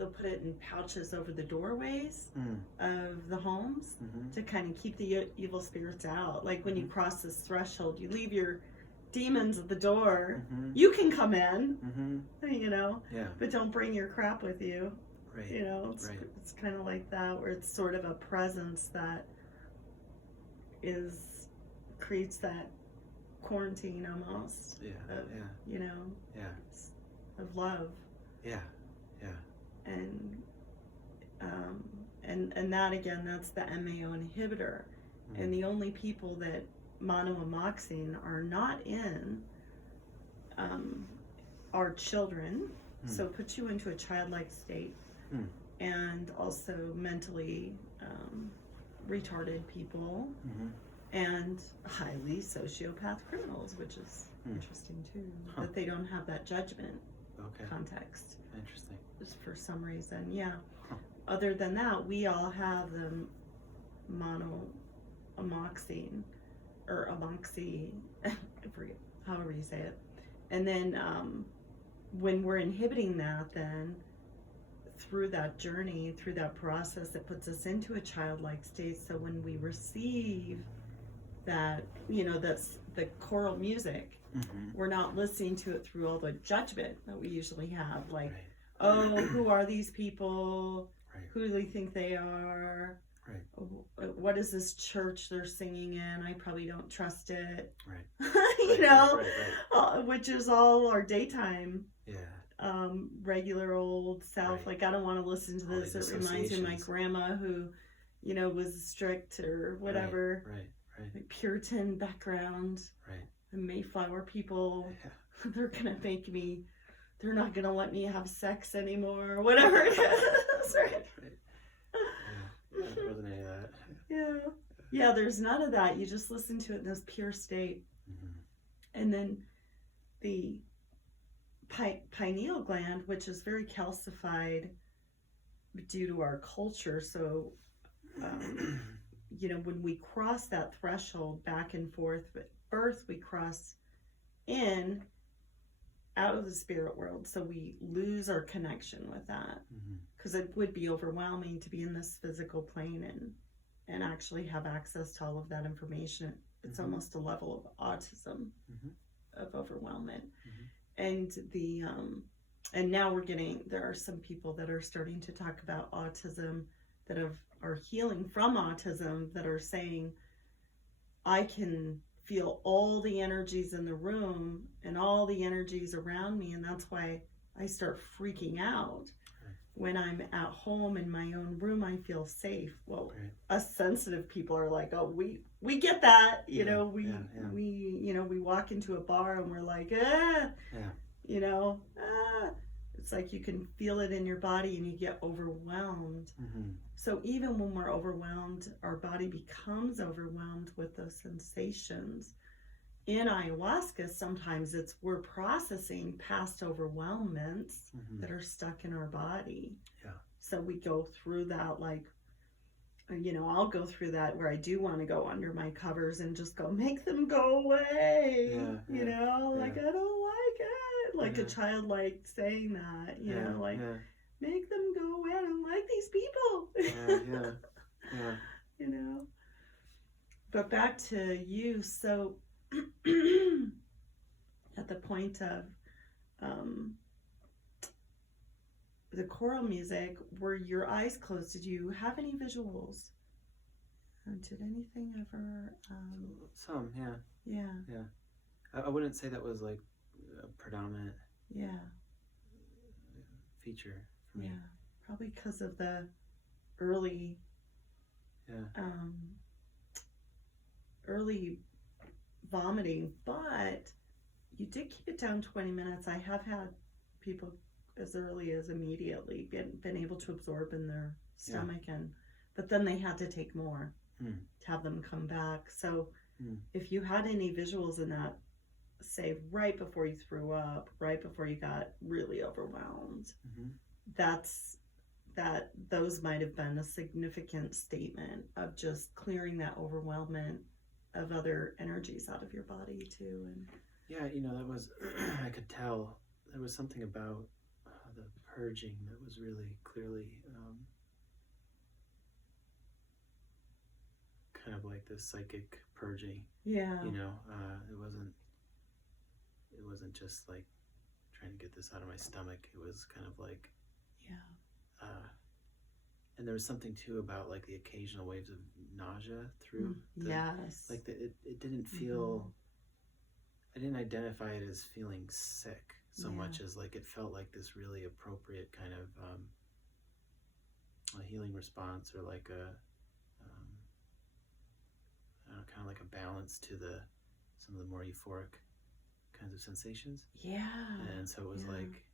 they'll put it in pouches over the doorways of the homes to kind of keep the evil spirits out. Like when you cross this threshold, you leave your demons at the door. You can come in, you know, but don't bring your crap with you. Right. You know, it's kind of like that, where it's sort of a presence that creates that quarantine almost. Of, you know, of love. And that again, that's the MAO inhibitor. And the only people that monoamoxine are not in are children. So it puts you into a childlike state. And also mentally retarded people and highly sociopath criminals, which is interesting too, that they don't have that judgment context. Interesting. Just for some reason, Other than that, we all have the monoamoxine, or amoxi, I forget, however you say it. And then when we're inhibiting that, then through that journey, through that process, it puts us into a childlike state. So when we receive that, you know, that's the choral music, we're not listening to it through all the judgment that we usually have, like, oh, who are these people? Who do they think they are? What is this church they're singing in? I probably don't trust it. You know, which is all our daytime. Regular old self. Like, I don't want to listen to this. It reminds me of my grandma who, you know, was strict or whatever. Like Puritan background. The Mayflower people. They're gonna make me. They're not gonna let me have sex anymore. Whatever it is. There wasn't any of that. Yeah. There's none of that. You just listen to it in this pure state, and then the pineal gland, which is very calcified due to our culture. So, you know, when we cross that threshold back and forth, but birth, we cross in out of the spirit world. So we lose our connection with that, because it would be overwhelming to be in this physical plane and actually have access to all of that information. It's almost a level of autism, of overwhelmment. And and now there are some people that are starting to talk about autism that are healing from autism, that are saying, I can feel all the energies in the room and all the energies around me, and that's why I start freaking out. When I'm at home in my own room, I feel safe. Well, us sensitive people are like, oh, we get that, you know, we you know, we walk into a bar and we're like, you know, it's like you can feel it in your body and you get overwhelmed. So even when we're overwhelmed, our body becomes overwhelmed with those sensations. In ayahuasca, sometimes we're processing past overwhelmments that are stuck in our body. So we go through that, like, you know, I'll go through that where I do want to go under my covers and just go, make them go away. You know, like, I don't like it. Like a child, like, saying that, you know, like, make them go away. I don't like these people. You know. But back to you. So at the point of the choral music, were your eyes closed? Did you have any visuals? Did anything ever? Some, yeah. I wouldn't say that was like a predominant feature for me. Probably because of the early vomiting, but you did keep it down 20 minutes. I have had people as early as immediately been able to absorb in their stomach, but then they had to take more to have them come back. So if you had any visuals in that, say right before you threw up, right before you got really overwhelmed, those might have been a significant statement of just clearing that overwhelmment of other energies out of your body too. And you know, that was I could tell there was something about the purging that was really clearly kind of like this psychic purging. Yeah. You know, it wasn't just like trying to get this out of my stomach. It was kind of like, and there was something too about like the occasional waves of nausea through yes, like it didn't feel, I didn't identify it as feeling sick so much as like it felt like this really appropriate kind of a healing response, or like a I don't know, kind of like a balance to some of the more euphoric kinds of sensations. And so it was like,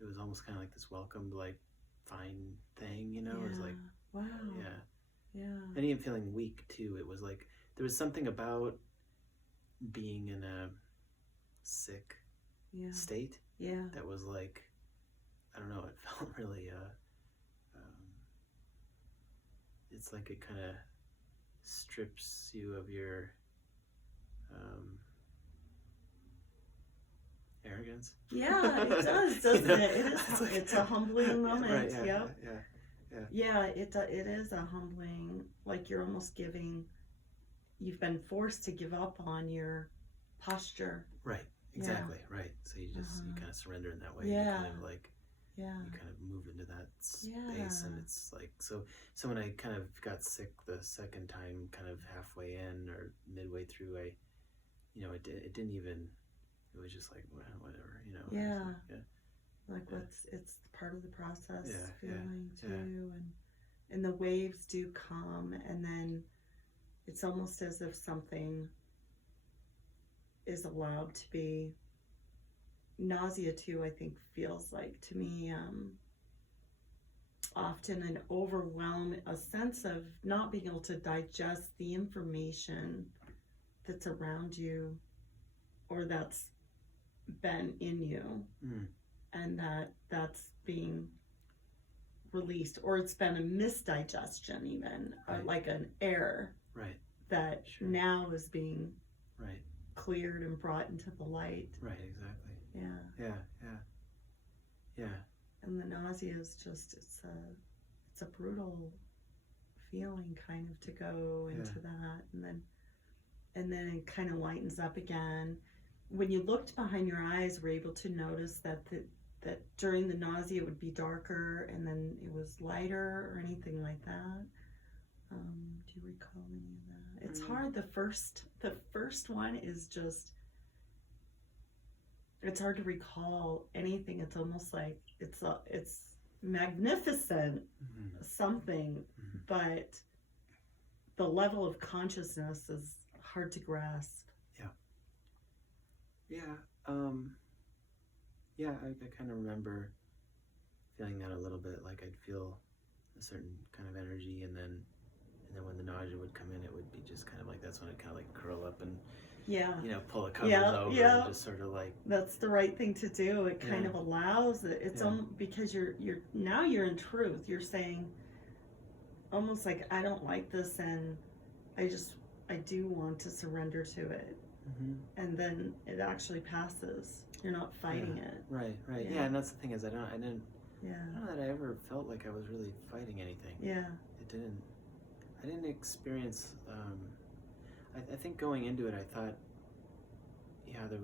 it was almost kind of like this welcomed, like, fine thing, you know? It was like, wow. And even feeling weak too. It was like, there was something about being in a sick state that was like, I don't know, it felt really, it's like it kind of strips you of your arrogance. Yeah, it does, doesn't it? It is. It's a humbling moment. Right, It is a humbling. Like you're almost giving. You've been forced to give up on your posture. Right. Exactly. Right. So you just you kind of surrender in that way. Yeah. You kind of like. You kind of move into that space, and it's like so when I kind of got sick the second time, kind of halfway in or midway through, it didn't even, it was just like, well, whatever, you know. Like it's part of the process, feeling too, and the waves do come, and then it's almost as if something is allowed to be. Nausea too, I think, feels like to me often an overwhelm, a sense of not being able to digest the information that's around you or that's been in you, and that's being released, or it's been a misdigestion even, or like an error that now is being cleared and brought into the light. Right, exactly. Yeah. And the nausea is just, it's a brutal feeling kind of to go into that, and then it kind of lightens up again. When you looked behind your eyes, were able to notice that during the nausea it would be darker and then it was lighter or anything like that? Do you recall any of that? It's hard. The first one is just, it's hard to recall anything. It's almost like it's magnificent something, but the level of consciousness is hard to grasp. I kind of remember feeling that a little bit. Like I'd feel a certain kind of energy, and then when the nausea would come in, it would be just kind of like, that's when I'd kind of like curl up and pull the covers over and just sort of like. That's the right thing to do. It kind of allows it. It's because you're in truth. You're saying almost like, I don't like this, and I do want to surrender to it. And then it actually passes. You're not fighting it. Right. Yeah, and that's the thing is I don't know that I ever felt like I was really fighting anything. I didn't experience I think going into it I thought there would